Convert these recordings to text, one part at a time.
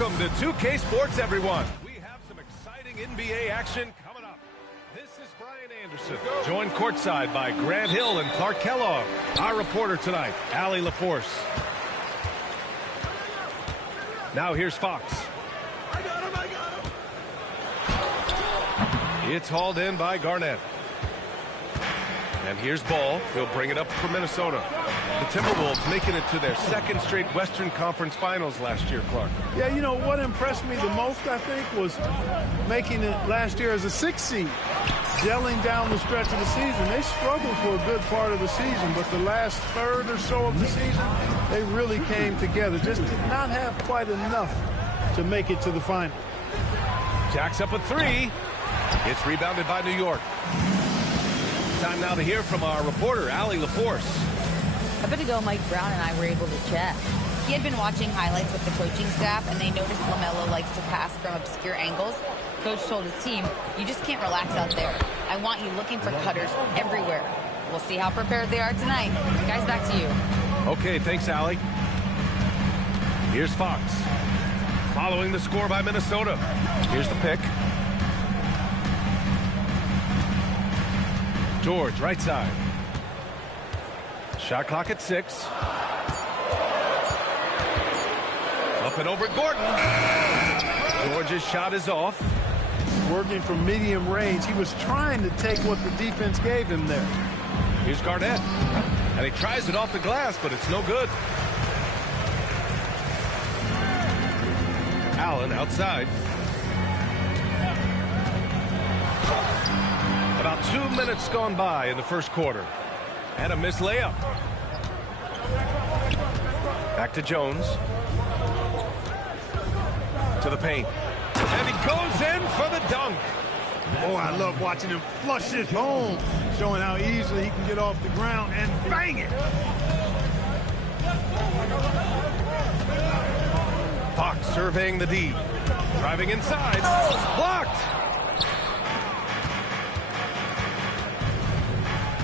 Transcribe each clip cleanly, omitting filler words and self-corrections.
Welcome to 2K Sports, everyone. We have some exciting NBA action coming up. This is Brian Anderson, joined courtside by Grant Hill and Clark Kellogg. Our reporter tonight, Allie LaForce. Now here's Fox. I got him. It's hauled in by Garnett. And here's Ball. He'll bring it up for Minnesota. The Timberwolves making it to their second straight Western Conference Finals last year, Clark. Yeah, you know, what impressed me the most, I think, was making it last year as a 6th seed. Gelling down the stretch of the season. They struggled for a good part of the season, but the last third or so of the season, they really came together. Just did not have quite enough to make it to the final. Jacks up a three. It's rebounded by New York. Time now to hear from our reporter, Allie LaForce. A bit ago, Mike Brown and I were able to chat. He had been watching highlights with the coaching staff, and they noticed LaMelo likes to pass from obscure angles. Coach told his team, you just can't relax out there. I want you looking for cutters everywhere. We'll see how prepared they are tonight. Guys, back to you. Okay, thanks, Allie. Here's Fox. Following the score by Minnesota. Here's the pick. George, right side. Shot clock at 6. Up and over Gordon. George's shot is off. Working from medium range, he was trying to take what the defense gave him there. Here's Garnett. And he tries it off the glass, but it's no good. Allen outside. About 2 minutes gone by in the first quarter. And a missed layup. Back to Jones. To the paint. And he goes in for the dunk. Oh, I love watching him flush it home, showing how easily he can get off the ground and bang it. Fox surveying the D. Driving inside. Blocked.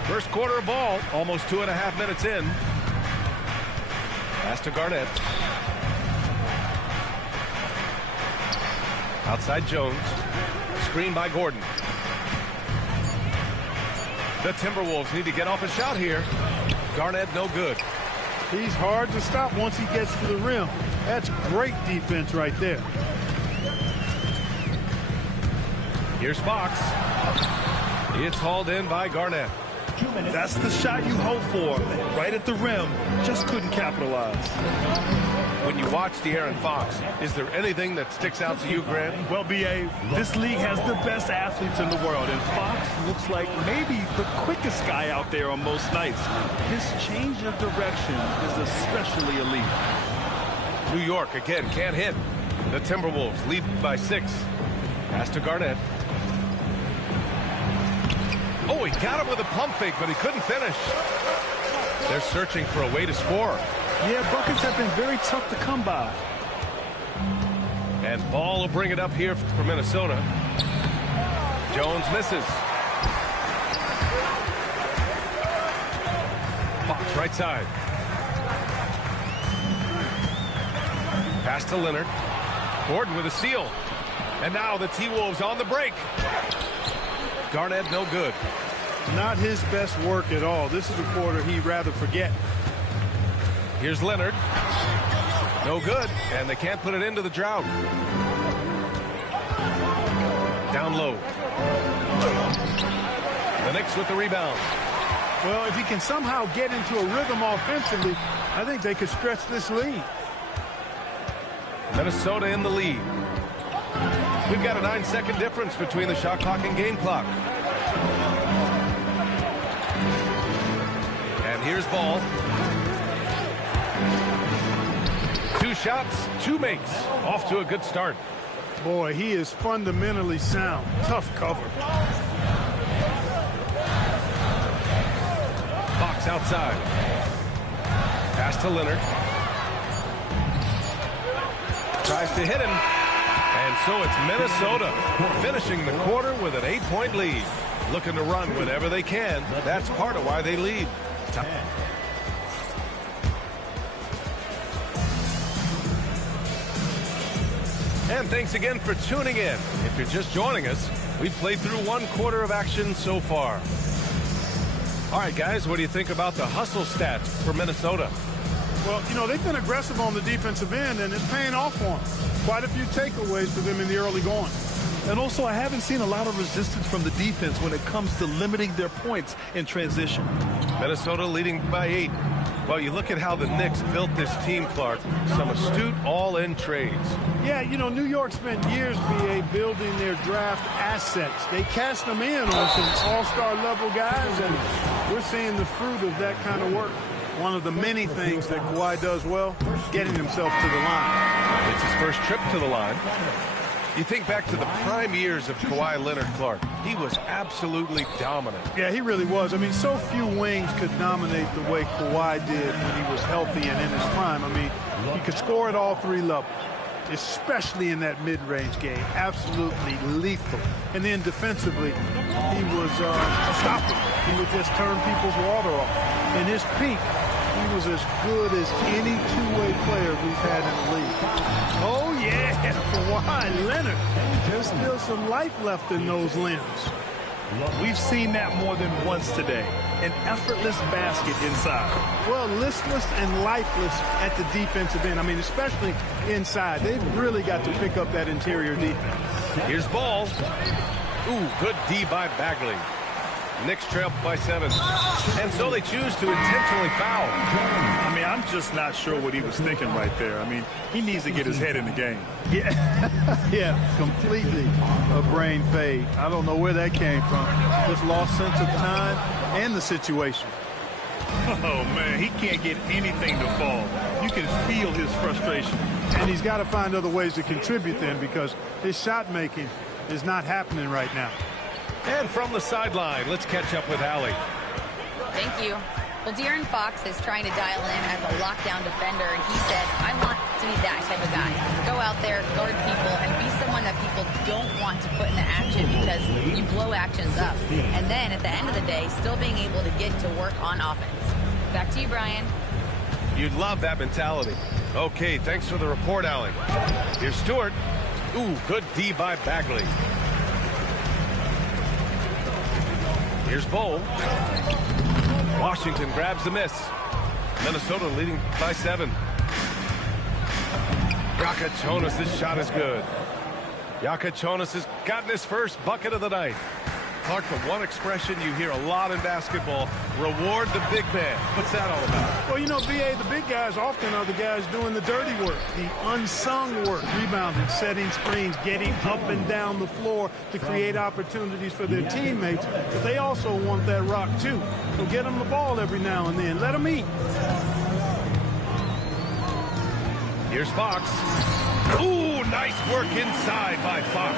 First quarter of ball, almost 2.5 minutes in. Pass to Garnett. Outside Jones. Screen by Gordon. The Timberwolves need to get off a shot here. Garnett no good. He's hard to stop once he gets to the rim. That's great defense right there. Here's Fox. It's hauled in by Garnett. That's the shot you hope for. Right at the rim. Just couldn't capitalize. When you watch De'Aaron Fox, is there anything that sticks out to you, Grant? Well, B.A., this league has the best athletes in the world, and Fox looks like maybe the quickest guy out there on most nights. His change of direction is especially elite. New York, again, can't hit. The Timberwolves lead by 6. Pass to Garnett. Oh, he got him with a pump fake, but he couldn't finish. They're searching for a way to score. Yeah, buckets have been very tough to come by. And Ball will bring it up here for Minnesota. Jones misses. Fox right side. Pass to Leonard. Gordon with a steal. And now the T-Wolves on the break. Garnett no good. Not his best work at all. This is a quarter he'd rather forget. Here's Leonard. No good. And they can't put it into the drought. Down low. The Knicks with the rebound. Well, if he can somehow get into a rhythm offensively, I think they could stretch this lead. Minnesota in the lead. We've got a 9-second difference between the shot clock and game clock. And here's Ball. 2 shots, 2 makes. Off to a good start. Boy, he is fundamentally sound. Tough cover. Fox outside. Pass to Leonard. Tries to hit him. And so it's Minnesota finishing the quarter with an 8-point lead. Looking to run whenever they can. That's part of why they lead. And thanks again for tuning in. If you're just joining us, we've played through 1 quarter of action so far. All right, guys, what do you think about the hustle stats for Minnesota? Well, you know, they've been aggressive on the defensive end, and it's paying off for them. Quite a few takeaways for them in the early going. And also, I haven't seen a lot of resistance from the defense when it comes to limiting their points in transition. Minnesota leading by 8. Well, you look at how the Knicks built this team, Clark. Some astute all-in trades. Yeah, you know, New York spent years, B.A., building their draft assets. They cast them in on some all-star level guys, and we're seeing the fruit of that kind of work. One of the many things that Kawhi does well, getting himself to the line. It's his first trip to the line. You think back to the prime years of Kawhi Leonard, Clark. He was absolutely dominant. Yeah, he really was. I mean, so few wings could dominate the way Kawhi did when he was healthy and in his prime. I mean, he could score at all 3 levels, especially in that mid-range game. Absolutely lethal. And then defensively, he was stopping. He would just turn people's water off. In his peak, he was as good as any two-way player we've had in the league. Oh, yeah, Kawhi Leonard. There's still some life left in those limbs. We've seen that more than once today. An effortless basket inside. Well, listless and lifeless at the defensive end. I mean, especially inside. They've really got to pick up that interior defense. Here's ball. Ooh, good D by Bagley. Knicks trail by 7. And so they choose to intentionally foul. I mean, I'm just not sure what he was thinking right there. I mean, he needs to get his head in the game. Yeah, yeah, completely a brain fade. I don't know where that came from. Just lost sense of time and the situation. Oh, man, he can't get anything to fall. You can feel his frustration. And he's got to find other ways to contribute then, because his shot making is not happening right now. And from the sideline, let's catch up with Allie. Thank you. Well, De'Aaron Fox is trying to dial in as a lockdown defender, and he said, I want to be that type of guy. Go out there, guard people, and be someone that people don't want to put in the action because you blow actions up. And then at the end of the day, still being able to get to work on offense. Back to you, Brian. You'd love that mentality. Okay, thanks for the report, Allie. Here's Stewart. Ooh, good D by Bagley. Here's Bol. Washington grabs the miss. Minnesota leading by 7. Jaka Jonas, this shot is good. Jaka Jonas has gotten his first bucket of the night. Clark, the one expression you hear a lot in basketball, reward the big man. What's that all about? Well, you know, B.A., the big guys often are the guys doing the dirty work, the unsung work, rebounding, setting screens, getting up and down the floor to create opportunities for their teammates. But they also want that rock, too. So get them the ball every now and then. Let them eat. Here's Fox. Ooh, nice work inside by Fox.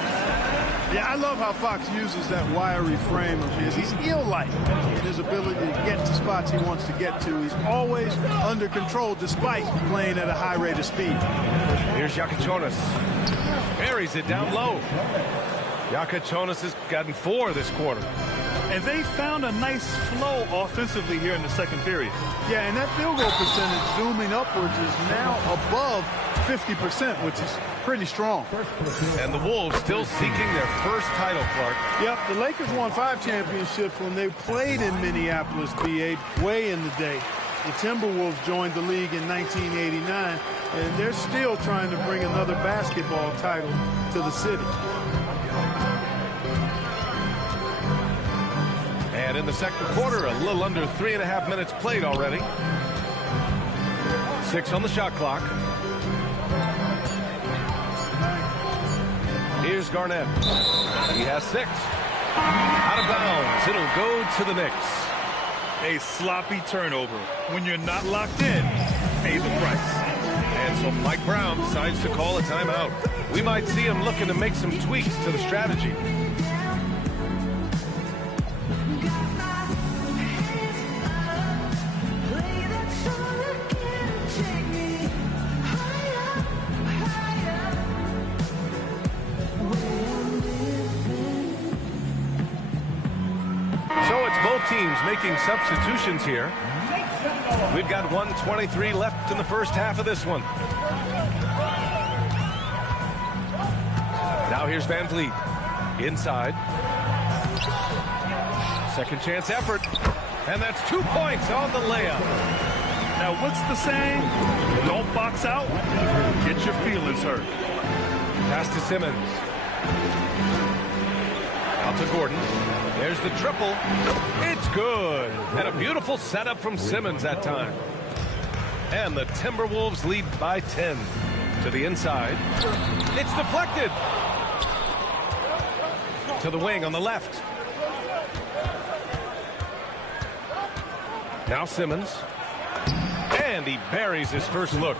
Yeah, I love how Fox uses that wiry frame of his. He's eel-like in his ability to get to spots he wants to get to. He's always under control despite playing at a high rate of speed. Here's Jaka Jonas. Buries it down low. Jaka Jonas has gotten 4 this quarter. And they found a nice flow offensively here in the second period. Yeah, and that field goal percentage zooming upwards is now above 50%, which is pretty strong. And the Wolves still seeking their first title, Clark. Yep, the Lakers won 5 championships when they played in Minneapolis, B.A., way in the day. The Timberwolves joined the league in 1989, and they're still trying to bring another basketball title to the city. And in the second quarter, a little under 3.5 minutes played already. 6 on the shot clock. Here's Garnett. He has 6. Out of bounds. It'll go to the Knicks. A sloppy turnover. When you're not locked in, pay the price. And so Mike Brown decides to call a timeout. We might see him looking to make some tweaks to the strategy. Teams making substitutions here. We've got 1:23 left in the first half of this one. here's Van Vliet. Inside. Second chance effort. And that's 2 points on the layup. Now, what's the saying? Don't box out. Get your feelings hurt. Pass to Simmons. Out to Gordon. There's the triple. It's good. And a beautiful setup from Simmons that time. And the Timberwolves lead by 10. To the inside. It's deflected. To the wing on the left. Now Simmons. And he buries his first look.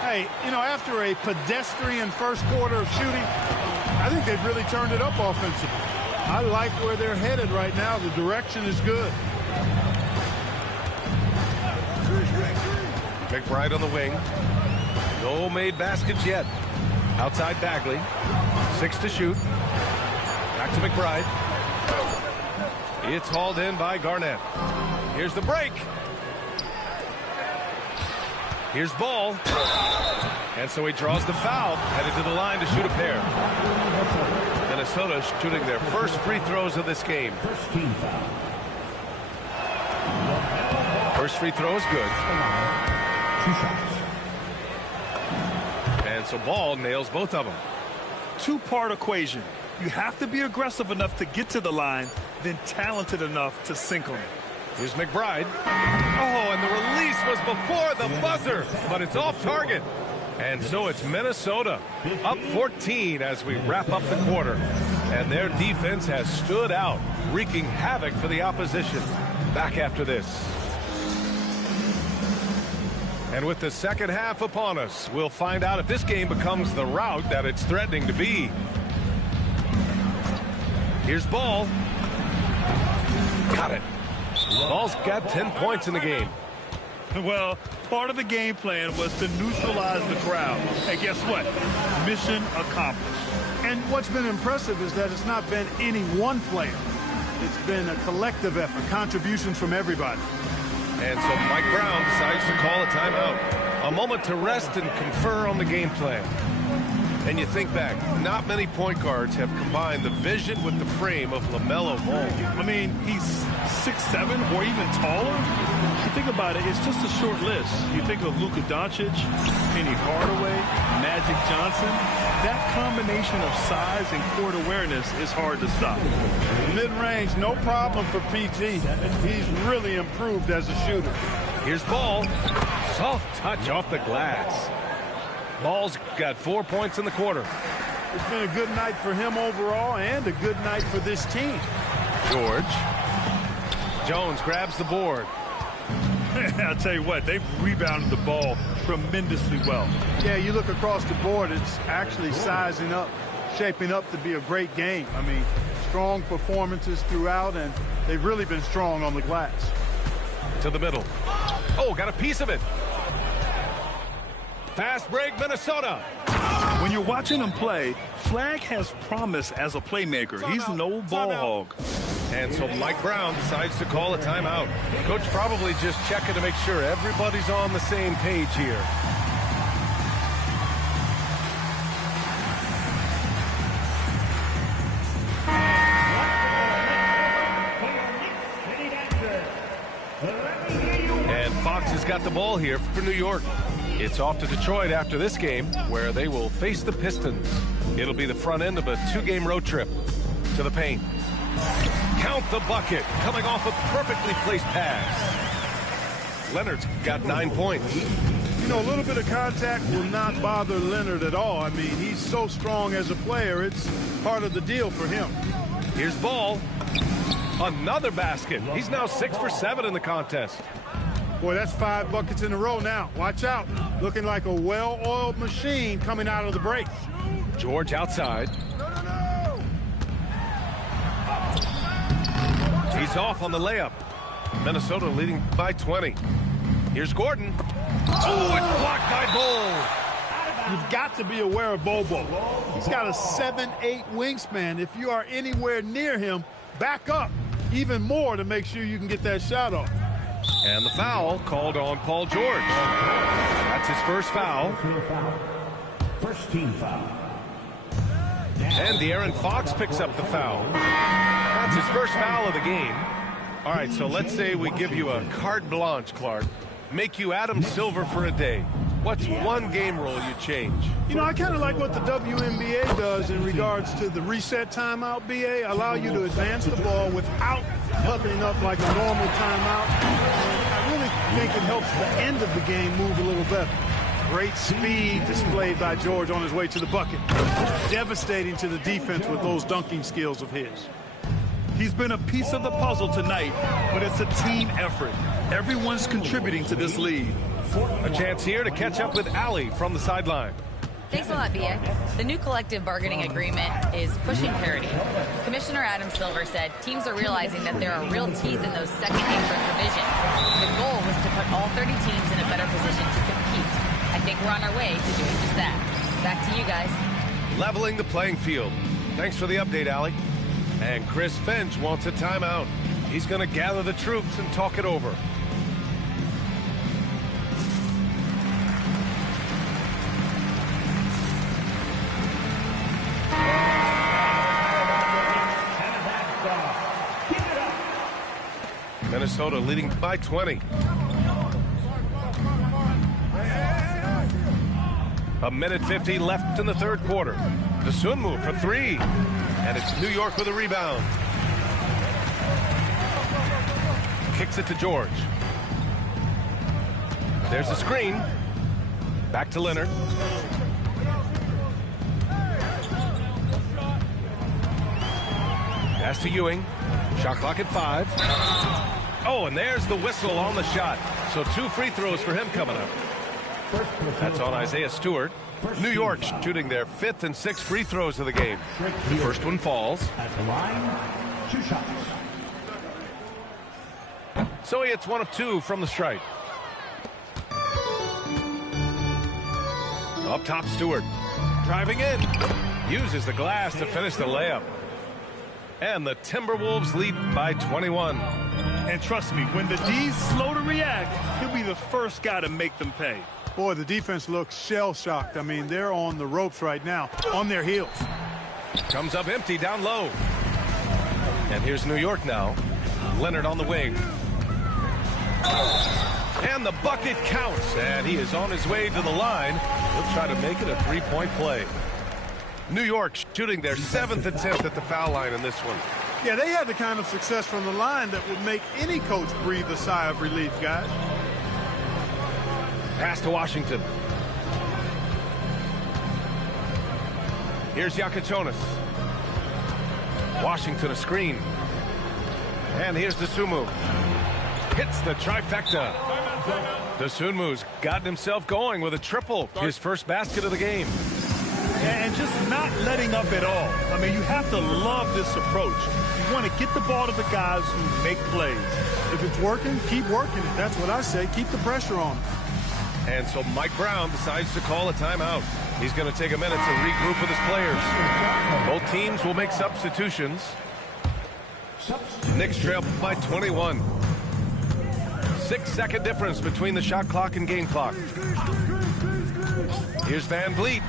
Hey, you know, after a pedestrian first quarter of shooting, I think they've really turned it up offensively. I like where they're headed right now. The direction is good. McBride on the wing. No made baskets yet. Outside Bagley. 6 to shoot. Back to McBride. It's hauled in by Garnett. Here's the break. Here's Ball. And so he draws the foul. Headed to the line to shoot a pair. Minnesota shooting their first free throws of this game. First free throw is good. 2 shots. And so Ball nails both of them. Two-part equation. You have to be aggressive enough to get to the line, then talented enough to sink them. Here's McBride. Oh, and the release was before the buzzer, but it's off target. And so it's Minnesota up 14 as we wrap up the quarter. And their defense has stood out, wreaking havoc for the opposition. Back after this. And with the second half upon us, we'll find out if this game becomes the rout that it's threatening to be. Here's Ball. Got it. Ball's got 10 points in the game. Well, part of the game plan was to neutralize the crowd. And guess what? Mission accomplished. And what's been impressive is that it's not been any one player. It's been a collective effort, contributions from everybody. And so Mike Brown decides to call a timeout. A moment to rest and confer on the game plan. And you think back, not many point guards have combined the vision with the frame of LaMelo Ball. I mean, he's 6'7" or even taller. You think about it, it's just a short list. You think of Luka Doncic, Penny Hardaway, Magic Johnson. That combination of size and court awareness is hard to stop. Mid-range, no problem for PG. He's really improved as a shooter. Here's Ball. Soft touch off the glass. Ball's got 4 points in the quarter. It's been a good night for him overall and a good night for this team. George. Jones grabs the board. I'll tell you what, they've rebounded the ball tremendously well. Yeah, you look across the board, it's actually sizing up, shaping up to be a great game. I mean, strong performances throughout, and they've really been strong on the glass. To the middle. Oh, got a piece of it. Fast break, Minnesota. When you're watching him play, Flagg has promise as a playmaker. He's no ball hog. And so Mike Brown decides to call a timeout. Coach probably just checking to make sure everybody's on the same page here. And Fox has got the ball here for New York. It's off to Detroit after this game, where they will face the Pistons. It'll be the front end of a 2-game road trip to the paint. Count the bucket, coming off a perfectly placed pass. Leonard's got 9 points. You know, a little bit of contact will not bother Leonard at all. I mean, he's so strong as a player. It's part of the deal for him. Here's Ball. Another basket. He's now 6 for 7 in the contest. Boy, that's 5 buckets in a row now. Watch out. Looking like a well-oiled machine coming out of the break. George outside. He's off on the layup. Minnesota leading by 20. Here's Gordon. Oh, it's blocked by Bol. You've got to be aware of Bobo. He's got a 7'8" wingspan. If you are anywhere near him, back up even more to make sure you can get that shot off. And the foul called on Paul George. That's his first foul. First team foul. And De'Aaron Fox picks up the foul. That's his first foul of the game. All right, so let's say we give you a carte blanche, Clark. Make you Adam Silver for a day. What's one game rule you change? You know, I kind of like what the WNBA does in regards to the reset timeout, BA. Allow you to advance the ball without huddling up like a normal timeout. And I really think it helps the end of the game move a little better. Great speed displayed by George on his way to the bucket. Devastating to the defense with those dunking skills of his. He's been a piece of the puzzle tonight, but it's a team effort. Everyone's contributing to this lead. A chance here to catch up with Allie from the sideline. Thanks a lot, BA. The new collective bargaining agreement is pushing parity. Commissioner Adam Silver said teams are realizing that there are real teeth in those second apron provisions. The goal was to put all 30 teams in a better position to compete. I think we're on our way to doing just that. Back to you guys. Leveling the playing field. Thanks for the update, Allie. And Chris Finch wants a timeout. He's going to gather the troops and talk it over. Minnesota leading by 20. A minute 50 left in the third quarter. Dosunmu for three. And it's New York with a rebound. Kicks it to George. There's a screen. Back to Leonard. Pass to Ewing. Shot clock at 5. Oh, and there's the whistle on the shot. So 2 free throws for him coming up. That's on Isaiah Stewart. New York shooting their 5th and 6th free throws of the game. The first one falls. At the line, 2 shots. So he hits 1 of 2 from the stripe. Up top, Stewart. Driving in. Uses the glass to finish the layup. And the Timberwolves lead by 21. And trust me, when the D's slow to react, he'll be the first guy to make them pay. Boy, the defense looks shell-shocked. I mean, they're on the ropes right now, on their heels. Comes up empty down low. And here's New York now. Leonard on the wing. And the bucket counts. And he is on his way to the line. He'll try to make it a 3-point play. New York shooting their 7th attempt at the foul line in this one. Yeah, they had the kind of success from the line that would make any coach breathe a sigh of relief, guys. Pass to Washington. Here's Yakatonis. Washington a screen. And here's Dosunmu. Hits the trifecta. Dosunmu's gotten himself going with a triple. His first basket of the game. And just not letting up at all. I mean, you have to love this approach. You want to get the ball to the guys who make plays. If it's working, keep working it. That's what I say. Keep the pressure on. And so Mike Brown decides to call a timeout. He's going to take a minute to regroup with his players. Both teams will make substitutions. Knicks trail by 21. 6-second difference between the shot clock and game clock. Here's Van Vliet.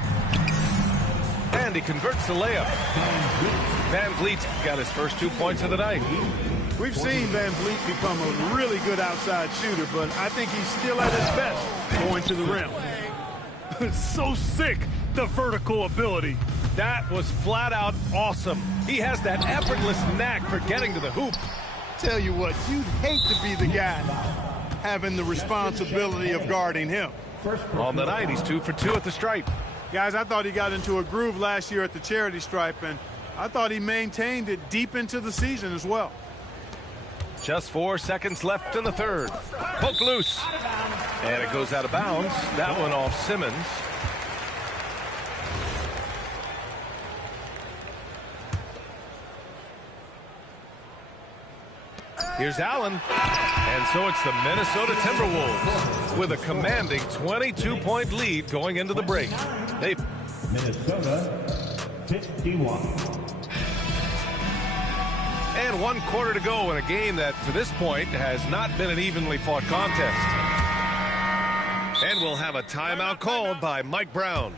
And he converts the layup. Van Vliet got his first 2 points of the night. We've seen Van Vliet become a really good outside shooter, but I think he's still at his best going to the rim. So sick, the vertical ability. That was flat out awesome. He has that effortless knack for getting to the hoop. Tell you what, you'd hate to be the guy having the responsibility of guarding him. On the night, he's 2 for 2 at the stripe. Guys, I thought he got into a groove last year at the charity stripe, and I thought he maintained it deep into the season as well. Just 4 seconds left in the third. Poke loose. And it goes out of bounds. That one off Simmons. Here's Allen. And so it's the Minnesota Timberwolves with a commanding 22-point lead going into the break. Minnesota 51. And 1 quarter to go in a game that, to this point, has not been an evenly fought contest. And we'll have a timeout called by Mike Brown.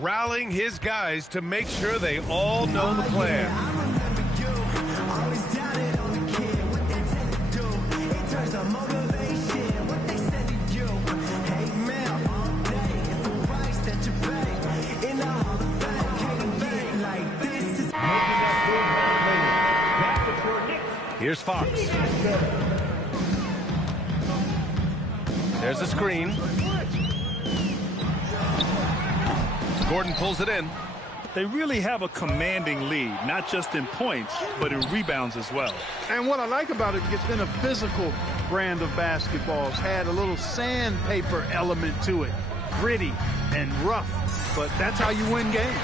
rallying his guys to make sure they all know the plan. Here's Fox. There's a screen. Gordon pulls it in. They really have a commanding lead, not just in points, but in rebounds as well. And what I like about it, it's been a physical brand of basketball. It's had a little sandpaper element to it. Gritty and rough, but that's how you win games.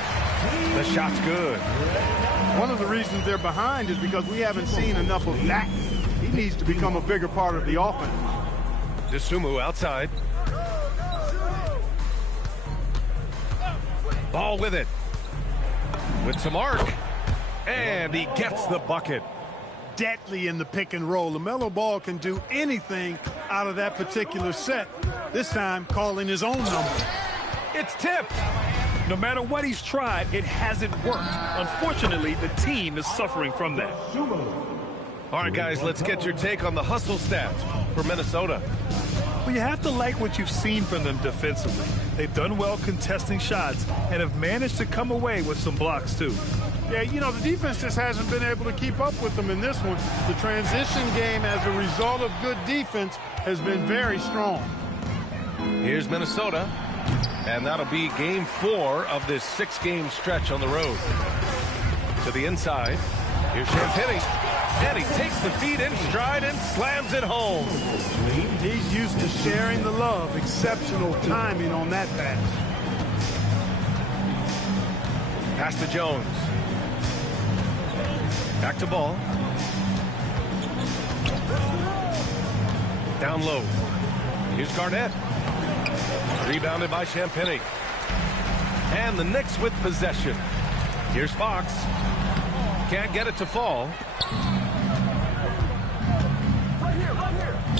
The shot's good. One of the reasons they're behind is because we haven't seen enough of that. He needs to become a bigger part of the offense. Dosunmu outside. Ball with it. With some arc. And he gets the bucket. Deadly in the pick and roll. LaMelo Ball can do anything out of that particular set. This time calling his own number. It's tipped. No matter what he's tried, it hasn't worked. Unfortunately, the team is suffering from that. All right, guys, let's get your take on the hustle stats for Minnesota. Well, you have to like what you've seen from them defensively. They've done well contesting shots and have managed to come away with some blocks, too. Yeah, you know, the defense just hasn't been able to keep up with them in this one. The transition game, as a result of good defense, has been very strong. Here's Minnesota. And that'll be game 4 of this 6-game stretch on the road. To the inside. Here's Champagnie. And he takes the feed in stride and slams it home. He's used to sharing the love. Exceptional timing on that pass. Pass to Jones. Back to Ball. Down low. Here's Garnett. Rebounded by Champagnie. And the Knicks with possession. Here's Fox. Can't get it to fall.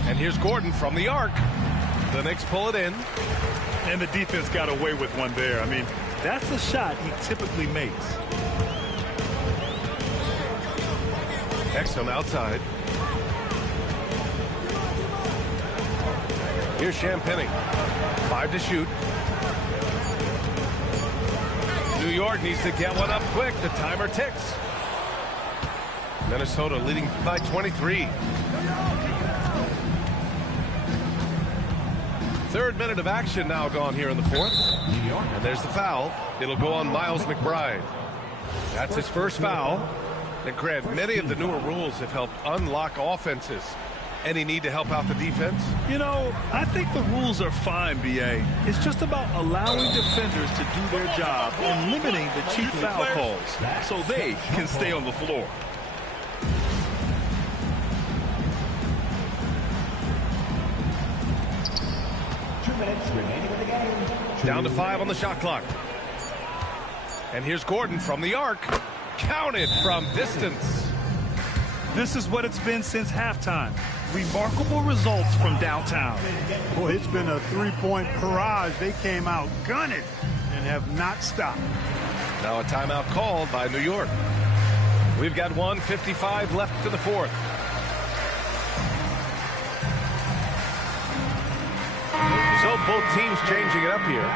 And here's Gordon from the arc. The Knicks pull it in. And the defense got away with one there. I mean, that's a shot he typically makes. Exum outside. Here's Champagnie. 5 to shoot. New York needs to get one up quick. The timer ticks. Minnesota leading by 23. Third minute of action now gone here in the fourth. And there's the foul. It'll go on Miles McBride. That's his first foul. And Grant, many of the newer rules have helped unlock offenses. Any need to help out the defense? You know, I think the rules are fine, B.A. It's just about allowing defenders to do their job and limiting the cheap foul calls so they can stay on the floor. Down to 5 on the shot clock. And here's Gordon from the arc. Counted from distance. This is what it's been since halftime. Remarkable results from downtown. Boy, it's been a three-point barrage. They came out gunning and have not stopped. Now a timeout called by New York. We've got 1:55 left to the fourth. So both teams changing it up here.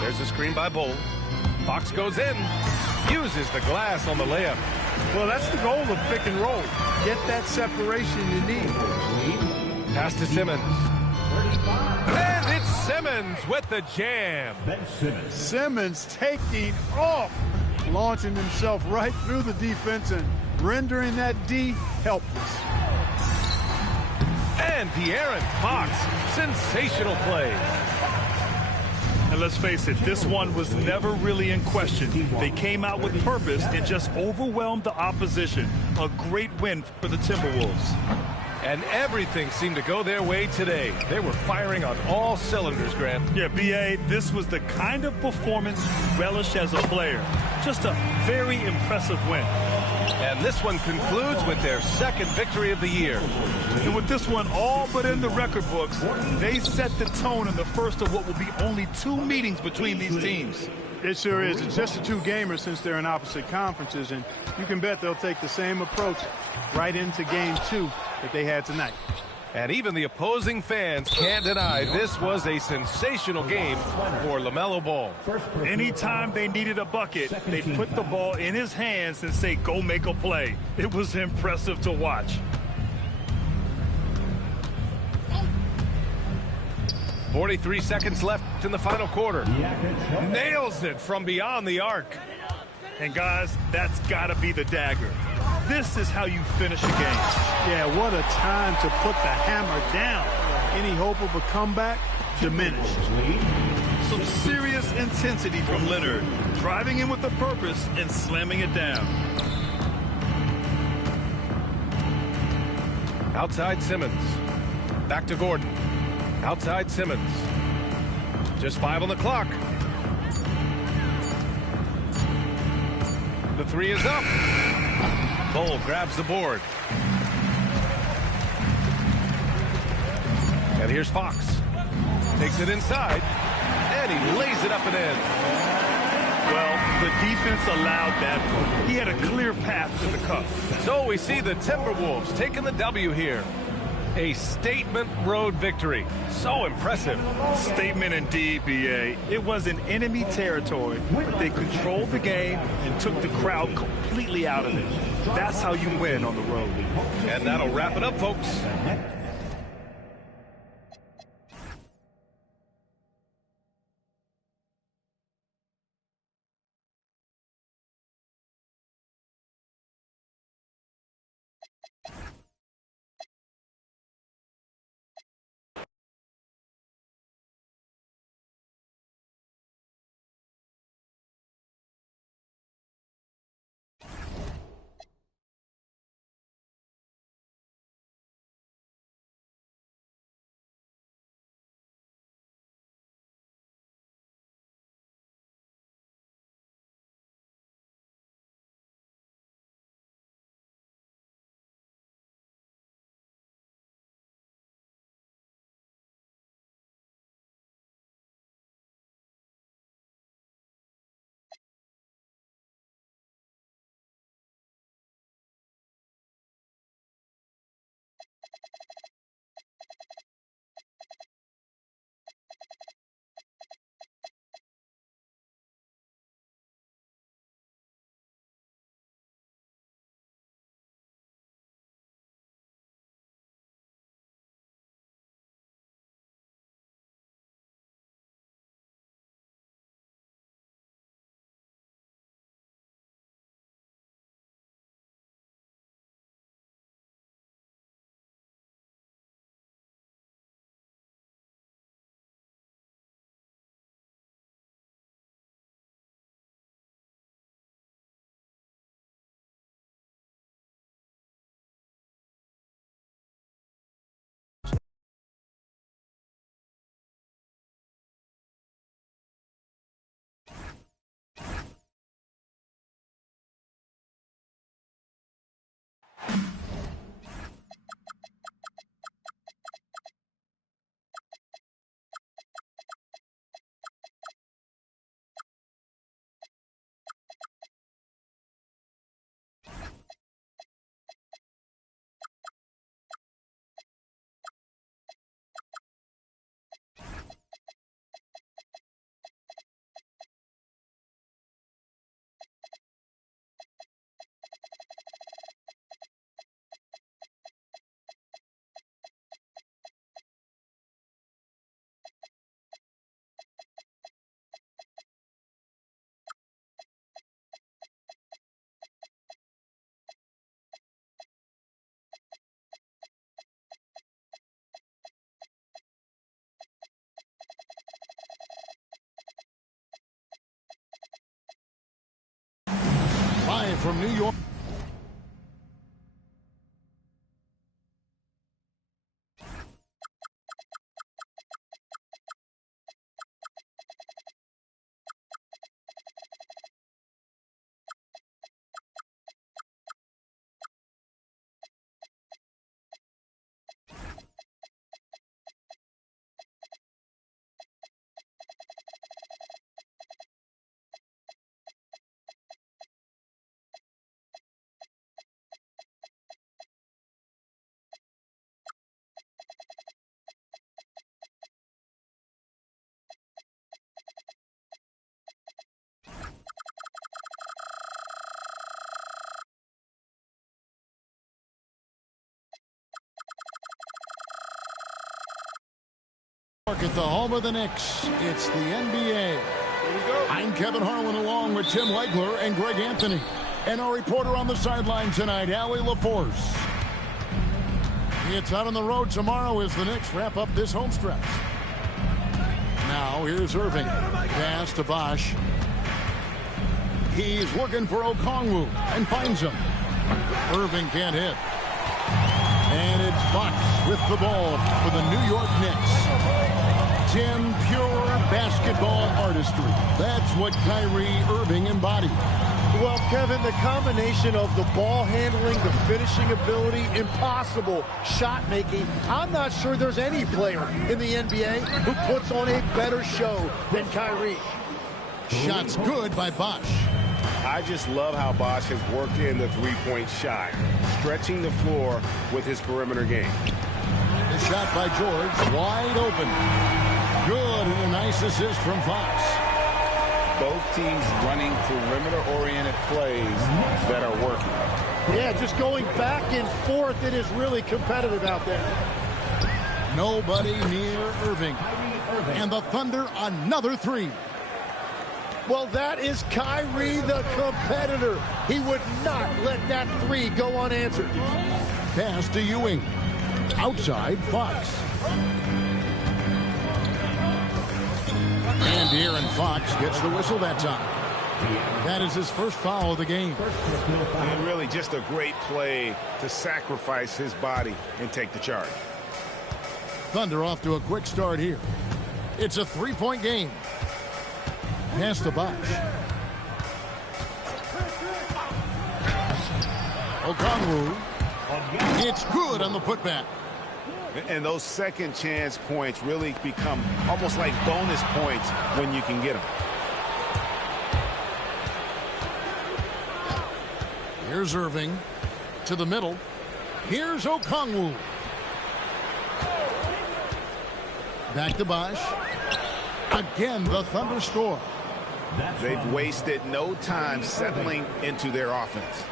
There's a screen by Bull. Fox goes in. Uses the glass on the layup. Well, that's the goal of pick and roll. Get that separation you need. Pass to Simmons. And it's Simmons with the jam. Simmons taking off, launching himself right through the defense and rendering that D helpless. And De'Aaron Fox, sensational play. And let's face it, this one was never really in question. They came out with purpose and just overwhelmed the opposition. A great win for the Timberwolves. And everything seemed to go their way today. They were firing on all cylinders, Grant. Yeah, B.A., this was the kind of performance you relish as a player. Just a very impressive win. And this one concludes with their second victory of the year. And with this one all but in the record books, they set the tone in the first of what will be only 2 meetings between these teams. It sure is. It's just a 2-gamer since they're in opposite conferences, and you can bet they'll take the same approach right into game 2 that they had tonight. And even the opposing fans can't deny this was a sensational game for LaMelo Ball. Anytime they needed a bucket, they put the ball in his hands and say, go make a play. It was impressive to watch. 43 seconds left in the final quarter. Nails it from beyond the arc. And guys, that's got to be the dagger. This is how you finish a game. Yeah, what a time to put the hammer down. Any hope of a comeback diminished. Some serious intensity from Leonard, driving in with a purpose and slamming it down. Outside Simmons. Back to Gordon. Outside Simmons. Just 5 on the clock. The 3 is up. Cole grabs the board. And here's Fox. Takes it inside. And he lays it up and in. Well, the defense allowed that. He had a clear path to the cup. So we see the Timberwolves taking the W here. A statement road victory. So impressive. Statement indeed, B.A. It was in enemy territory, but they controlled the game and took the crowd completely out of it. That's how you win on the road. And that'll wrap it up, folks. Live from New York. At the home of the Knicks, it's the NBA. I'm Kevin Harlan along with Tim Legler and Greg Anthony. And our reporter on the sideline tonight, Allie LaForce. It's out on the road tomorrow as the Knicks wrap up this home stretch. Now here's Irving. Pass to Bosh. He's looking for Okongwu and finds him. Irving can't hit. And it's Fox with the ball for the New York Knicks. 10 pure basketball artistry. That's what Kyrie Irving embodied. Well, Kevin, the combination of the ball handling, the finishing ability, impossible shot making. I'm not sure there's any player in the NBA who puts on a better show than Kyrie. Shots good by Bosh. I just love how Bosh has worked in the three-point shot, stretching the floor with his perimeter game. The shot by George, wide open. Good, and a nice assist from Fox. Both teams running perimeter-oriented plays that are working. Yeah, just going back and forth. It is really competitive out there. Nobody near Irving. And the Thunder, another three. Well, that is Kyrie, the competitor. He would not let that three go unanswered. Pass to Ewing. Outside, Fox. And De'Aaron Fox gets the whistle that time. That is his first foul of the game. And really just a great play to sacrifice his body and take the charge. Thunder off to a quick start here. It's a three-point game. Pass to Bosh. Okongwu. It's good on the putback. And those second chance points really become almost like bonus points when you can get them. Here's Irving to the middle. Here's Okongwu. Back to Bosh. Again, the Thunder score. They've wasted no time settling into their offense.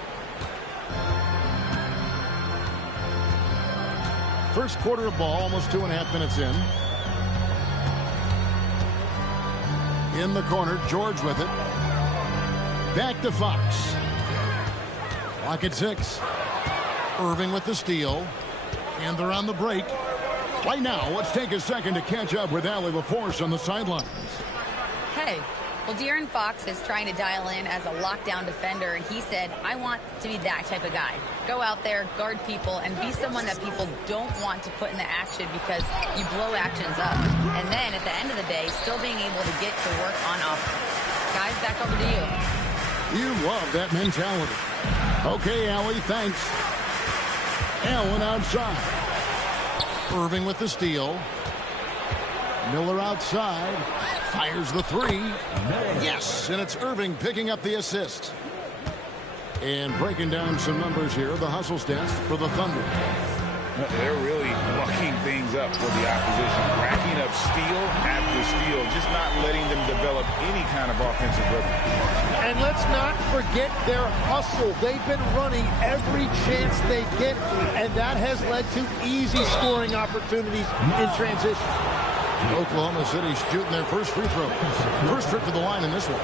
First quarter of ball, almost 2.5 minutes in. In the corner, George with it. Back to Fox. Clock at 6. Irving with the steal. And they're on the break. Right now, let's take a second to catch up with Allie LaForce on the sidelines. Hey, well, De'Aaron Fox is trying to dial in as a lockdown defender, and he said, I want to be that type of guy. Go out there, guard people, and be someone that people don't want to put in the action because you blow actions up. And then, at the end of the day, still being able to get to work on offense. Guys, back over to you. You love that mentality. Okay, Allie, thanks. Allen outside. Irving with the steal. Miller outside. Fires the three. Yes, and it's Irving picking up the assist. And breaking down some numbers here, the hustle stats for the Thunder. They're really mucking things up for the opposition, racking up steal after steal, just not letting them develop any kind of offensive rhythm. And let's not forget their hustle. They've been running every chance they get, and that has led to easy scoring opportunities in transition. Oklahoma City shooting their first free throw. First trip to the line in this one.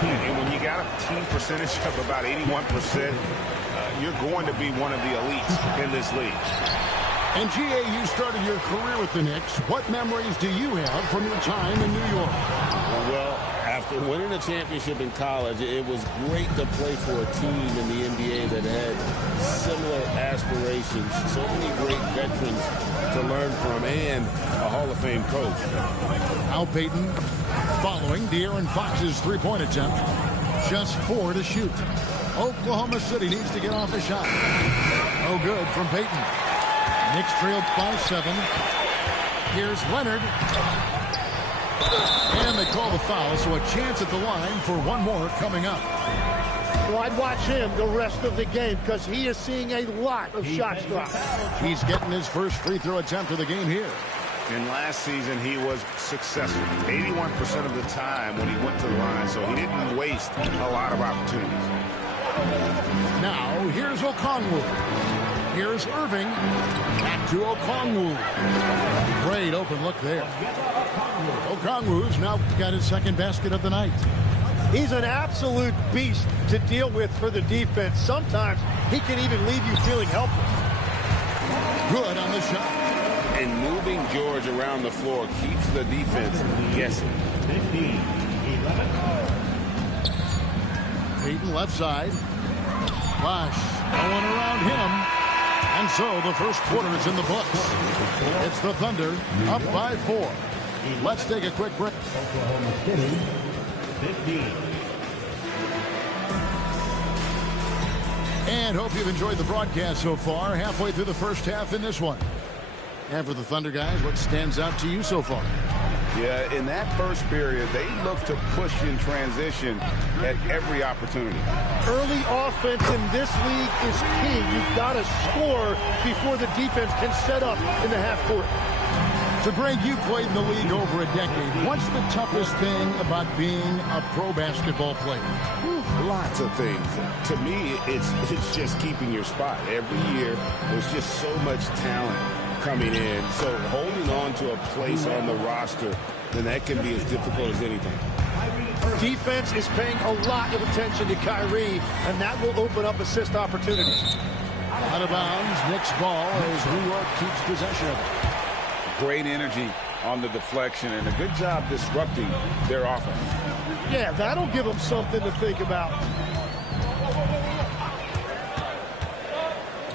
And when you got a team percentage of about 81%, you're going to be one of the elites in this league. And G.A., you started your career with the Knicks. What memories do you have from your time in New York? Well, after winning a championship in college, it was great to play for a team in the NBA that had similar aspirations. So many great veterans to learn from and a Hall of Fame coach. Al Payton following De'Aaron Fox's three-point attempt. Just 4 to shoot. Oklahoma City needs to get off a shot. No good from Payton. Knicks trailed by 7. Here's Leonard. And they call the foul, so a chance at the line for one more coming up. Well, I'd watch him the rest of the game because he is seeing a lot of shots drop. He's getting his first free throw attempt of the game here. And last season, he was successful 81% of the time when he went to the line, so he didn't waste a lot of opportunities. Now, here's Okongwu. Here's Irving. Back to Okongwu. Great open look there. Okongwu's now got his second basket of the night. He's an absolute beast to deal with for the defense. Sometimes he can even leave you feeling helpless. Good on the shot. And moving George around the floor keeps the defense guessing. 15-11. Payton left side. Bosh, no one around him. And so the first quarter is in the books. It's the Thunder up by 4. Let's take a quick break. Oklahoma City, 15. And hope you've enjoyed the broadcast so far. Halfway through the first half in this one. And for the Thunder guys, what stands out to you so far? Yeah, in that first period, they look to push in transition at every opportunity. Early offense in this league is key. You've got to score before the defense can set up in the half court. So, Greg, you played in the league over a decade. What's the toughest thing about being a pro basketball player? Lots of things. To me, it's just keeping your spot. Every year, there's just so much talent coming in. So holding on to a place on the roster, then that can be as difficult as anything. Defense is paying a lot of attention to Kyrie, and that will open up assist opportunities. Out of bounds, Knicks ball as New York keeps possession of it. Great energy on the deflection and a good job disrupting their offense. Yeah, that'll give them something to think about.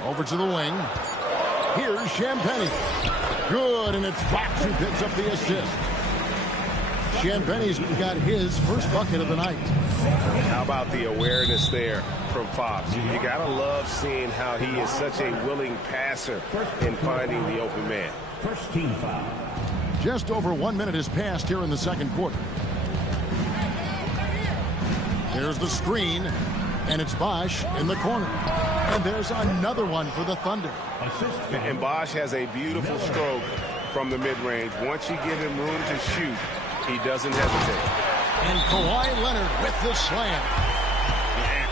Over to the wing. Here's Champagnie. Good, and it's Fox who picks up the assist. Champagnie's got his first bucket of the night. How about the awareness there from Fox? You got to love seeing how he is such a willing passer in finding the open man. First team foul. Just over 1 minute has passed here in the second quarter. There's the screen, and it's Bosh in the corner. And there's another one for the Thunder. And Bosh has a beautiful stroke from the mid-range. Once you give him room to shoot, he doesn't hesitate. And Kawhi Leonard with the slam.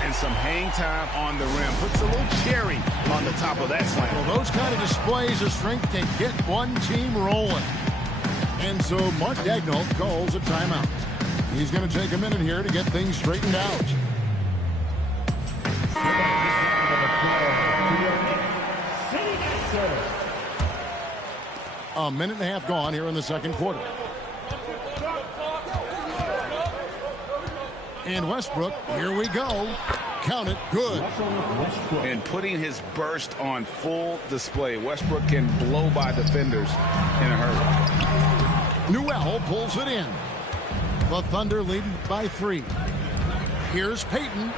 And some hang time on the rim. Puts a little cherry on the top of that slam. Well, those kind of displays of strength can get one team rolling. And so Mark Daigneault calls a timeout. He's going to take a minute here to get things straightened out. A minute and a half gone here in the second quarter. And Westbrook, here we go. Count it, good. And putting his burst on full display. Westbrook can blow by defenders in a hurry. Newell pulls it in. The Thunder leading by 3. Here's Payton.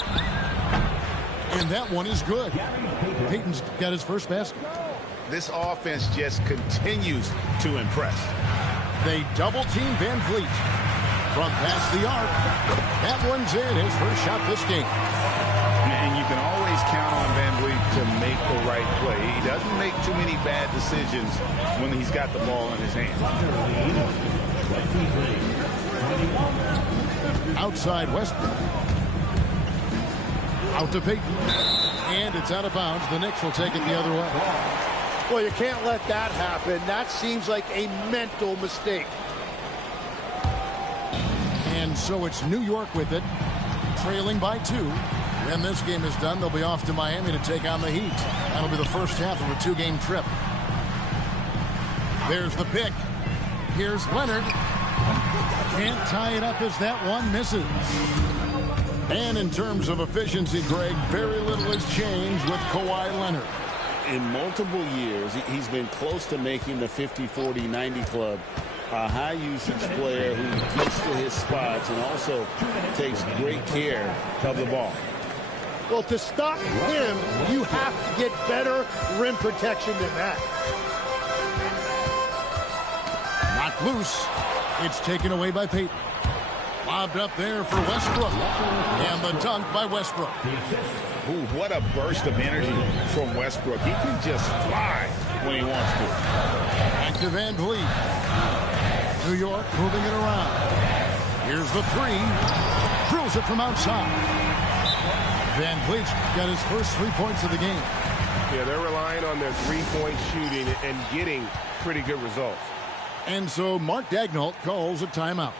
And that one is good. Payton's got his first basket. This offense just continues to impress. They double-team Van Vliet. From past the arc. That one's in. His first shot this game. And you can always count on Van Vliet to make the right play. He doesn't make too many bad decisions when he's got the ball in his hands. Outside Westbrook. Out to Payton. And it's out of bounds. The Knicks will take it the other way. Well, you can't let that happen. That seems like a mental mistake. And so it's New York with it, trailing by 2. When this game is done, they'll be off to Miami to take on the Heat. That'll be the first half of a 2-game trip. There's the pick. Here's Leonard. Can't tie it up as that one misses. And in terms of efficiency, Greg, very little has changed with Kawhi Leonard. In multiple years, he's been close to making the 50-40-90 club. A high-usage player who gets to his spots and also takes great care of the ball. Well, to stop him, you have to get better rim protection than that. Knocked loose. It's taken away by Payton. Lobbed up there for Westbrook. And the dunk by Westbrook. Ooh, what a burst of energy from Westbrook. He can just fly when he wants to. Back to Van Vliet. New York moving it around. Here's the 3. Drills it from outside. Van Vliet's got his first 3 points of the game. Yeah, they're relying on their three-point shooting and getting pretty good results. And so Mark Daigneault calls a timeout.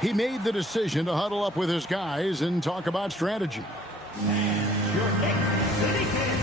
He made the decision to huddle up with his guys and talk about strategy. Your next City Kid.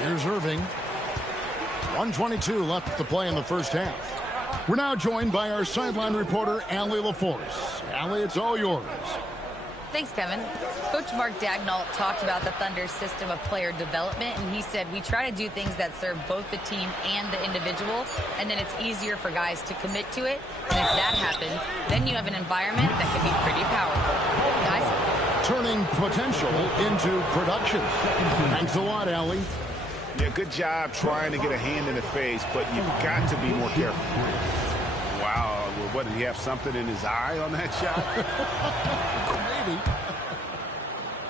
Here's Irving. 1:22 left to play in the first half. We're now joined by our sideline reporter, Allie LaForce. Allie, it's all yours. Thanks, Kevin. Coach Mark Daigneault talked about the Thunder's system of player development, and he said, we try to do things that serve both the team and the individual, and then it's easier for guys to commit to it. And if that happens, then you have an environment that can be pretty powerful. Guys? Turning potential into production. Thanks a lot, Allie. Yeah, good job trying to get a hand in the face, but you've got to be more careful. Wow, what, did he have something in his eye on that shot?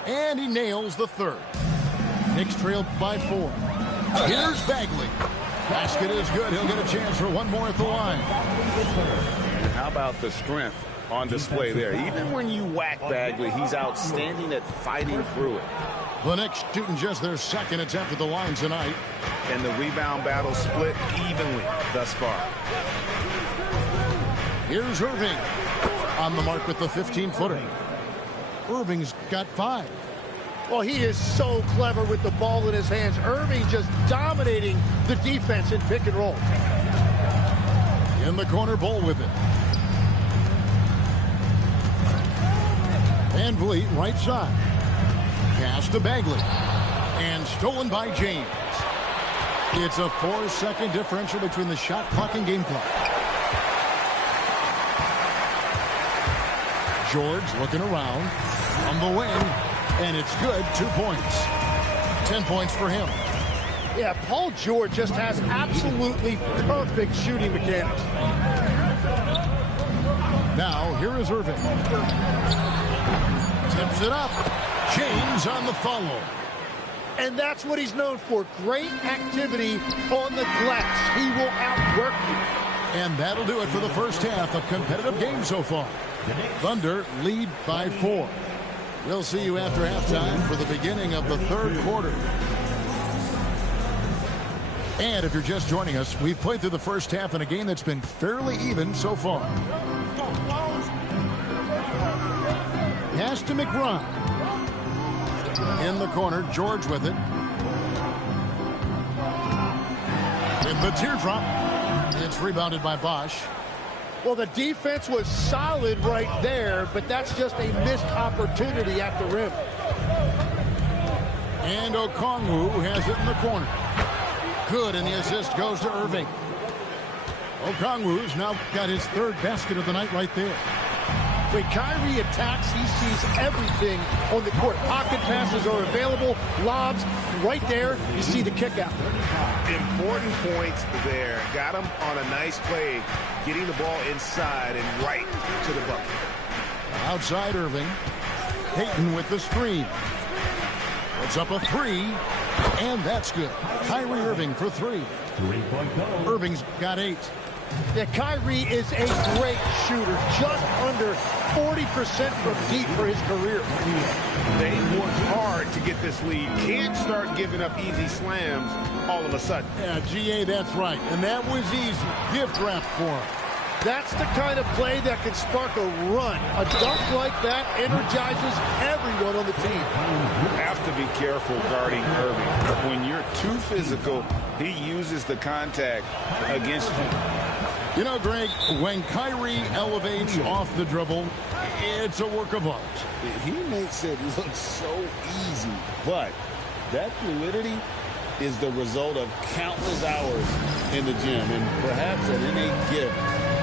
Maybe. And he nails the third. Knicks trailed by 4. Here's Bagley. Basket is good. He'll get a chance for one more at the line. And how about the strength on display there? Even when you whack Bagley, he's outstanding at fighting through it. The Knicks shooting just their second attempt at the line tonight. And the rebound battle split evenly thus far. Here's Irving on the mark with the 15-footer. Irving's got 5. Well, he is so clever with the ball in his hands. Irving just dominating the defense in pick and roll. In the corner, Bull with it. Van Vliet, right side. Pass to Bagley. And stolen by James. It's a 4-second differential between the shot clock and game clock. George looking around on the wing, and it's good. 2 points. 10 points for him. Yeah, Paul George just has absolutely perfect shooting mechanics. Now, here is Irving. Tips it up. James on the follow. And that's what he's known for. Great activity on the glass. He will outwork you. And that'll do it for the first half. A competitive game so far. Thunder lead by 4. We'll see you after halftime for the beginning of the third quarter. And if you're just joining us, we've played through the first half in a game that's been fairly even so far. Pass to McBride. In the corner, George with it. In the teardrop. It's rebounded by Bosch. Well, the defense was solid right there, but that's just a missed opportunity at the rim. And Okongwu has it in the corner. Good, and the assist goes to Irving. Okongwu's now got his third basket of the night right there. When Kyrie attacks, he sees everything on the court. Pocket passes are available, lobs right there. You see the kick out. Important points there. Got him on a nice play, getting the ball inside and right to the bucket. Outside Irving. Payton with the screen. It's up a 3, and that's good. Kyrie Irving for 3. 3-point goal. Irving's got 8. Yeah, Kyrie is a great shooter, just under 40% from deep for his career. They worked hard to get this lead. Can't start giving up easy slams all of a sudden. Yeah, GA, that's right. And that was easy. Gift wrap for him. That's the kind of play that can spark a run. A dunk like that energizes everyone on the team. You have to be careful guarding Irving. When you're too physical, he uses the contact against you. You know, Greg, when Kyrie elevates off the dribble, it's a work of art. He makes it look so easy, but that fluidity is the result of countless hours in the gym and perhaps an innate gift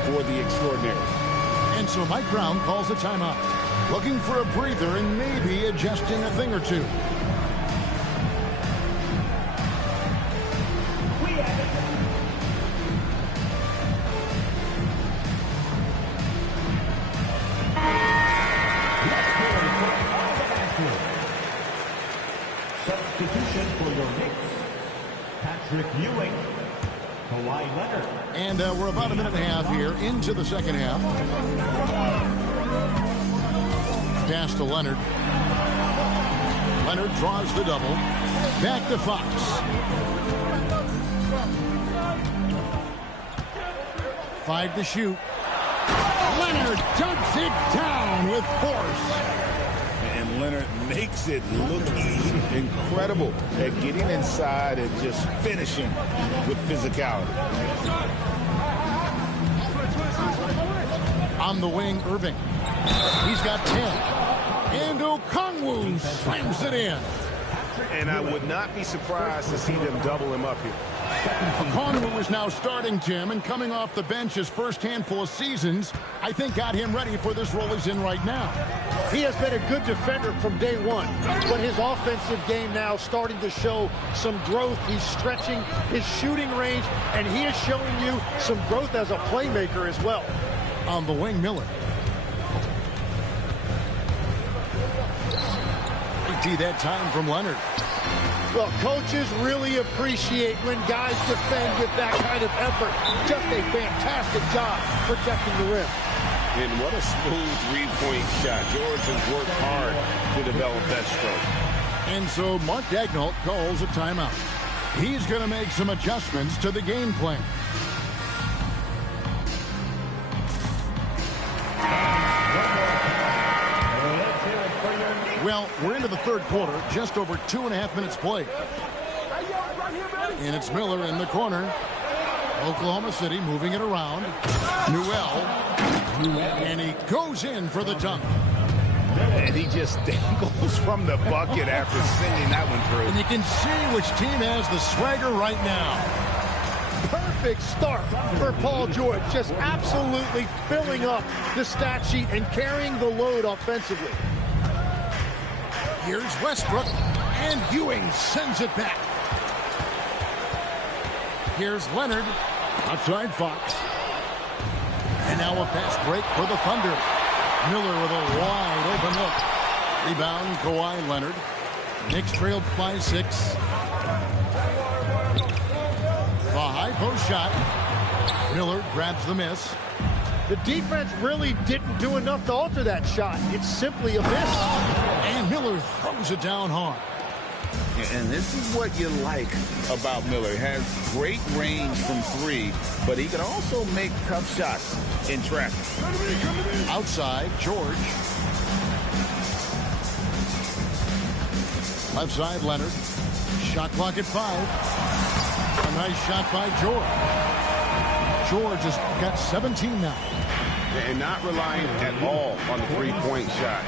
for the extraordinary. And so Mike Brown calls a timeout, looking for a breather and maybe adjusting a thing or two. Substitution for your Knicks, Patrick Ewing, Kawhi Leonard. And we're about a minute and a half here into the second half. Pass to Leonard. Leonard draws the double. Back to Fox. Five to shoot. Leonard dumps it down with force. And Leonard makes it look easy. Incredible at getting inside and just finishing with physicality. On the wing, Irving. He's got 10. And Okongwu slams it in. And I would not be surprised to see them double him up here. Okongwu is now starting, Tim, and coming off the bench his first handful of seasons, I think got him ready for this role he's in right now. He has been a good defender from day one, but his offensive game now starting to show some growth. He's stretching his shooting range, and he is showing you some growth as a playmaker as well. On the wing, Miller. That time from Leonard. Well, coaches really appreciate when guys defend with that kind of effort. Just a fantastic job protecting the rim. And what a smooth three-point shot. George has worked hard to develop that stroke. And so Mark Daigneault calls a timeout. He's going to make some adjustments to the game plan. Well, we're into the third quarter, just over 2.5 minutes played. And it's Miller in the corner. Oklahoma City moving it around. Newell. And he goes in for the dunk. And he just dangles from the bucket after sending that one through. And you can see which team has the swagger right now. Perfect start for Paul George. Just absolutely filling up the stat sheet and carrying the load offensively. Here's Westbrook, and Ewing sends it back. Here's Leonard, outside Fox. And now a fast break for the Thunder. Miller with a wide open look. Rebound, Kawhi Leonard. Knicks trailed by 6. The high post shot. Miller grabs the miss. The defense really didn't do enough to alter that shot. It's simply a miss. And Miller throws it down hard. And this is what you like about Miller. He has great range from 3, but he can also make tough shots in traffic. Outside, George. Left side, Leonard. Shot clock at 5. A nice shot by George. George has got 17 now. And not relying at all on the three-point shot.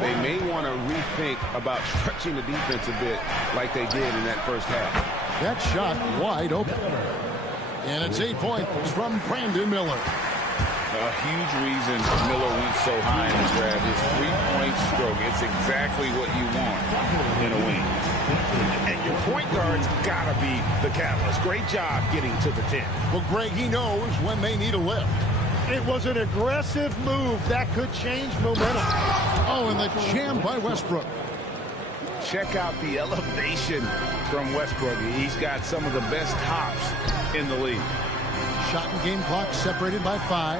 They may want to rethink about stretching the defense a bit like they did in that first half. That shot wide open. And it's 8 points from Brandon Miller. A huge reason Miller went so high in the draft. His three-point stroke. It's exactly what you want in a wing. And your point guard's got to be the catalyst. Great job getting to the 10. Well, Greg, he knows when they need a lift. It was an aggressive move that could change momentum. Oh, and the jam by Westbrook. Check out the elevation from Westbrook. He's got some of the best hops in the league. Shot and game clock separated by 5.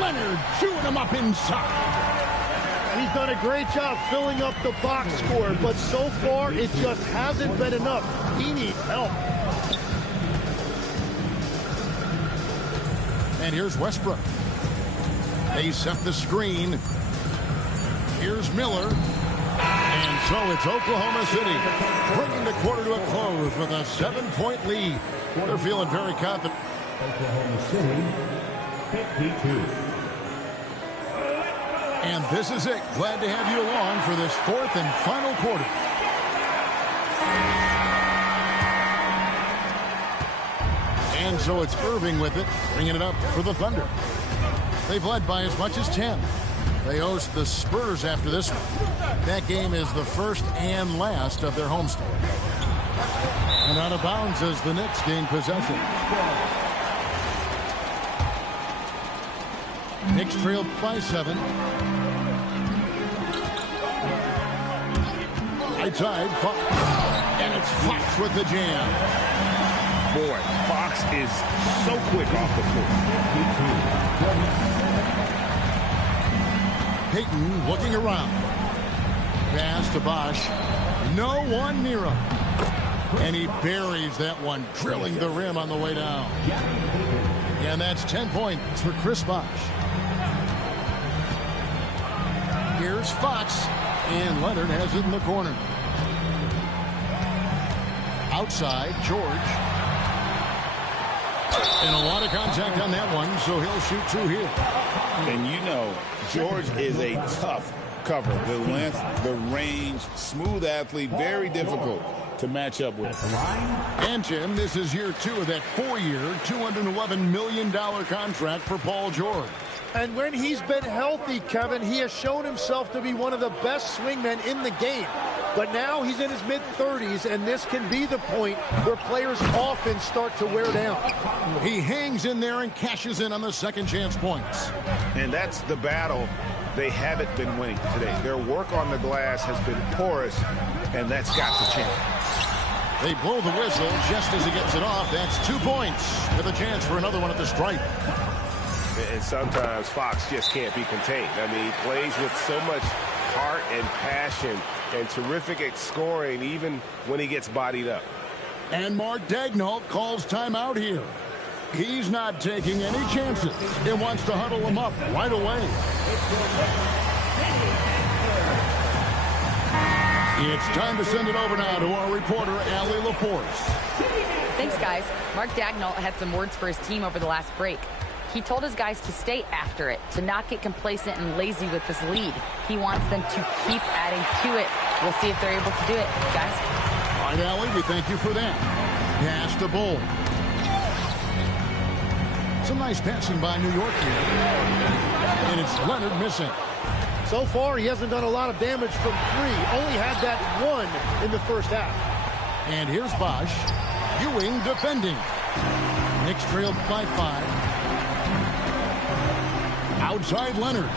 Leonard chewing him up inside. He's done a great job filling up the box score, but so far it just hasn't been enough. He needs help. And here's Westbrook. They set the screen. Here's Miller. And so it's Oklahoma City bringing the quarter to a close with a 7-point lead. They're feeling very confident. Oklahoma City, 52. And this is it. Glad to have you along for this 4th and final quarter. And so it's Irving with it, bringing it up for the Thunder. They've led by as much as 10. They host the Spurs after this one. That game is the first and last of their homestand. And out of bounds as the Knicks gain possession. Knicks trailed by 7. Right side, Fox. And it's Fox with the jam. Boy, Fox is so quick off the floor. Payton looking around. Pass to Bosch. No one near him. And he buries that one, drilling the rim on the way down. And that's 10 points for Chris Bosch. Here's Fox. And Leonard has it in the corner. Outside, George. And a lot of contact on that one, so he'll shoot two here. And you know, George is a tough cover. The length, the range, smooth athlete, very difficult to match up with. And, Jim, this is year 2 of that 4-year, $211 million contract for Paul George. And when he's been healthy, Kevin, he has shown himself to be one of the best swingmen in the game. But now he's in his mid-30s, and this can be the point where players often start to wear down. He hangs in there and cashes in on the second chance points. And that's the battle they haven't been winning today. Their work on the glass has been porous, and that's got to change. They blow the whistle just as he gets it off. That's 2 points with a chance for another one at the stripe. And sometimes Fox just can't be contained. I mean, he plays with so much heart and passion and terrific at scoring even when he gets bodied up. And Mark Daigneault calls timeout here. He's not taking any chances. He wants to huddle him up right away. It's time to send it over now to our reporter, Allie LaForce. Thanks, guys. Mark Daigneault had some words for his team over the last break. He told his guys to stay after it, to not get complacent and lazy with this lead. He wants them to keep adding to it. We'll see if they're able to do it, guys. All right, Allie, we thank you for that. Pass to Bull. Some nice passing by New York here. And it's Leonard missing. So far, he hasn't done a lot of damage from 3. Only had that 1 in the first half. And here's Bosch. Ewing defending. Knicks trailed by 5. Outside Leonard.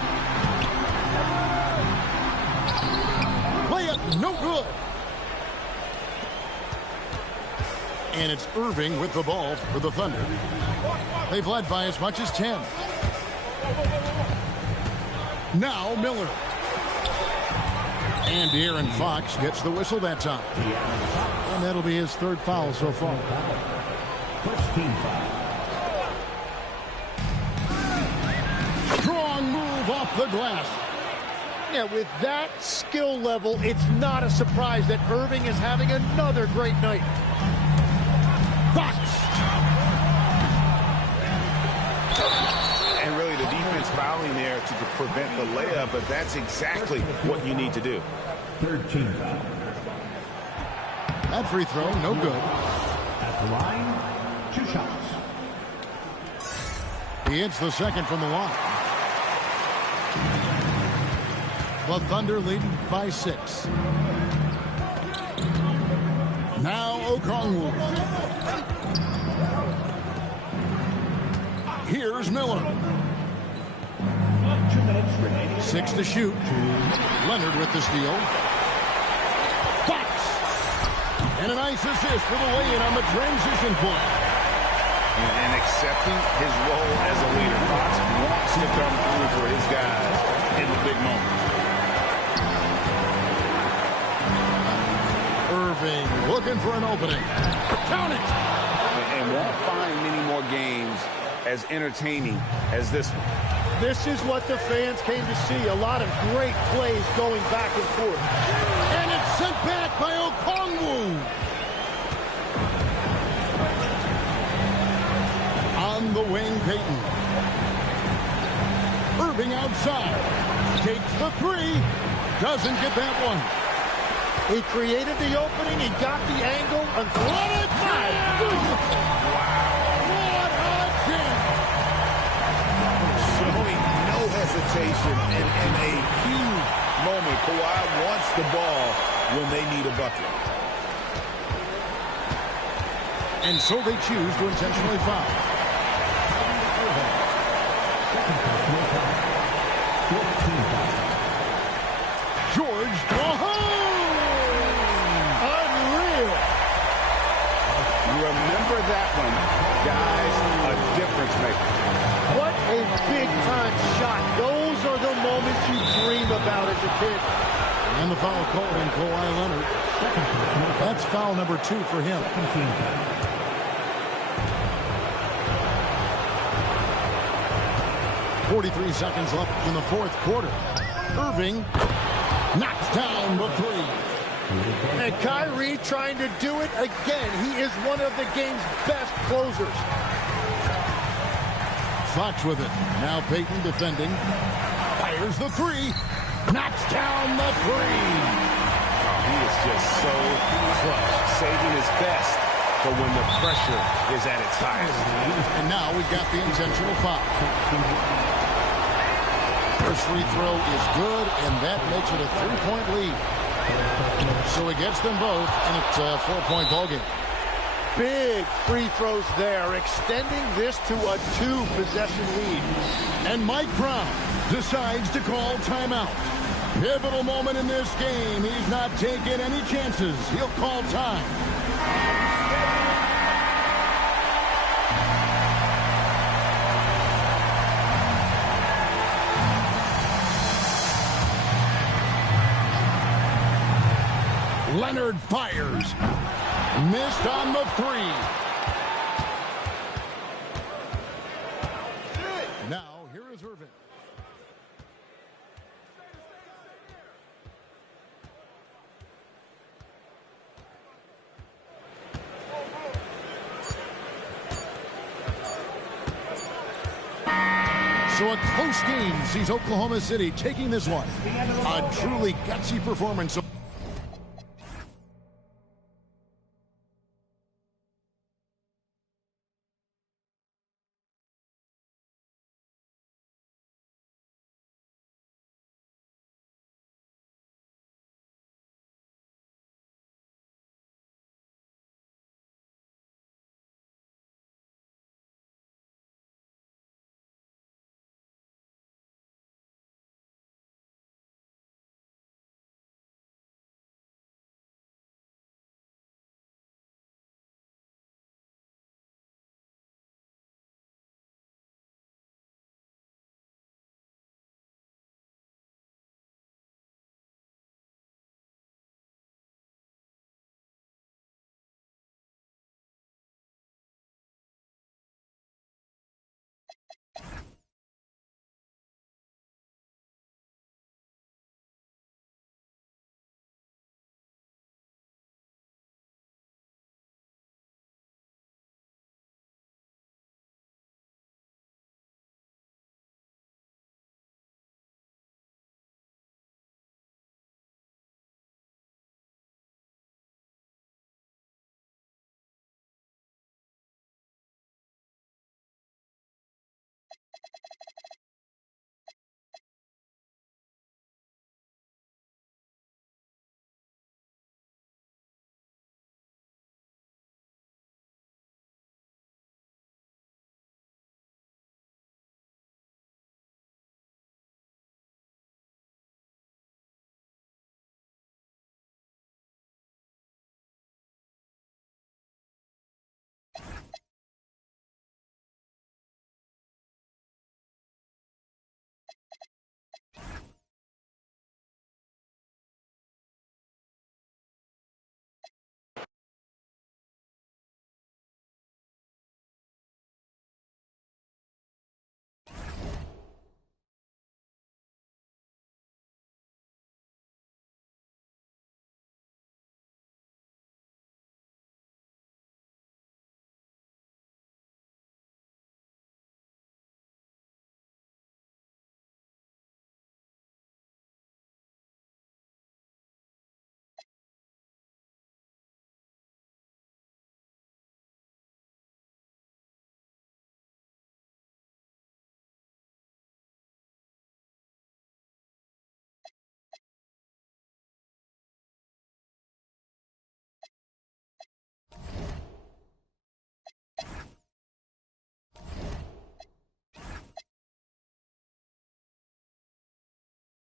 Layup, no good. And it's Irving with the ball for the Thunder. They've led by as much as 10. Now Miller. And De'Aaron Fox gets the whistle that time. And that'll be his 3rd foul so far. First team foul. Strong move off the glass. Yeah, with that skill level, it's not a surprise that Irving is having another great night. Fox. And really the defense fouling there to prevent the layup, but that's exactly what you need to do. Third team foul. That free throw, no good. At the line, 2 shots. He hits the second from the line. The Thunder leading by 6. Now Okongwu. Here's Miller. 2 minutes remaining. 6 to shoot. Leonard with the steal. Fox. And a nice assist for the lay-in on the transition point. And accepting his role as a leader. Fox wants to come through for his guys in the big moments. Irving looking for an opening. Count it! And won't find many more games as entertaining as this one. This is what the fans came to see. A lot of great plays going back and forth. And it's sent back by Okongwu. On the wing, Payton. Irving outside. Takes the 3. Doesn't get that one. He created the opening. He got the angle. And what a goodness. What a jam. Showing no hesitation and in a huge moment. Kawhi wants the ball when they need a bucket. And so they choose to intentionally foul. George, oh! maker. What a big-time shot. Those are the moments you dream about as a kid. And the foul called on Kawhi Leonard. That's foul number 2 for him. 43 seconds left in the fourth quarter. Irving knocks down the 3. And Kyrie trying to do it again. He is one of the game's best closers. Fox with it. Now Payton defending. Fires the 3. Knocks down the 3. Oh, he is just so clutch, saving his best for when the pressure is at its highest. And now we've got the intentional foul. First free throw is good, and that makes it a 3-point lead. So he gets them both, and it's a 4-point ballgame. Big free throws there, extending this to a 2-possession lead. And Mike Brown decides to call timeout. Pivotal moment in this game. He's not taking any chances. He'll call time. Leonard fires. Missed on the 3. Now, here is Irving. So a close game sees Oklahoma City taking this one. A truly gutsy performance.